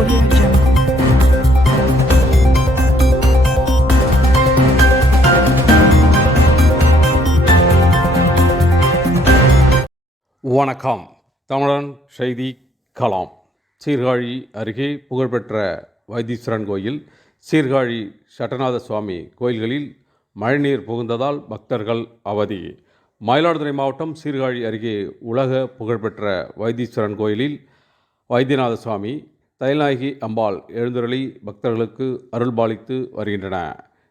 Audio Jungle. வணக்கம். தமிழன் செய்தி கலாம். சீர்காழி அருகே புகழ்பெற்ற வைத்தீஸ்வரன் கோயில் சீர்காழி சட்டநாத சுவாமி கோயில்களில் மழைநீர் புகுந்ததால் பக்தர்கள் அவதி. மயிலாடுதுறை மாவட்டம் சீர்காழி அருகே உலக புகழ்பெற்ற வைத்தீஸ்வரன் கோயிலில் வைத்தியநாத சுவாமி தைலநாயகி அம்பாள் எழுந்தருளி பக்தர்களுக்கு அருள்பாலித்து வருகின்றன.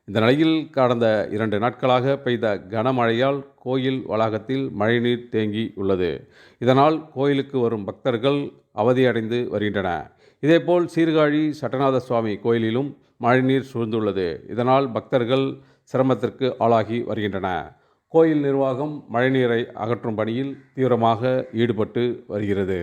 இந்த நிலையில் கடந்த இரண்டு நாட்களாக பெய்த கனமழையால் கோயில் வளாகத்தில் மழைநீர் தேங்கி உள்ளது. இதனால் கோயிலுக்கு வரும் பக்தர்கள் அவதியடைந்து வருகின்றன. இதேபோல் சீர்காழி சட்டநாத சுவாமி கோயிலிலும் மழைநீர் சூழ்ந்துள்ளது. இதனால் பக்தர்கள் சிரமத்திற்கு ஆளாகி வருகின்றன. கோயில் நிர்வாகம் மழைநீரை அகற்றும் பணியில் தீவிரமாக ஈடுபட்டு வருகிறது.